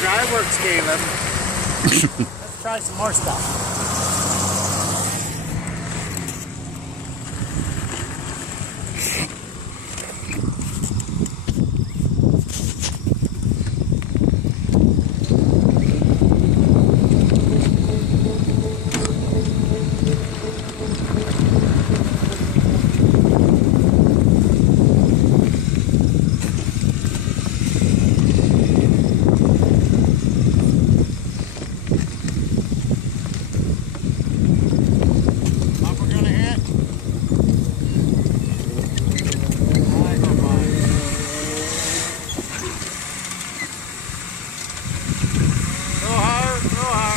dry works gave him. Let's try some more stuff.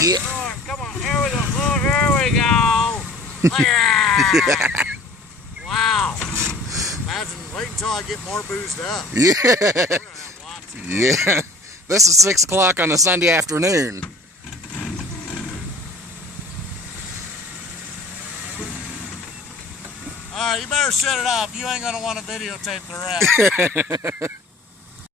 Yeah. Come on, here we go. Oh, here we go. Yeah. Wow. Imagine, wait until I get more boozed up. Yeah. We're gonna have lots of Yeah. This is 6 o'clock on a Sunday afternoon. All right, you better shut it off. You ain't gonna want to videotape the rest.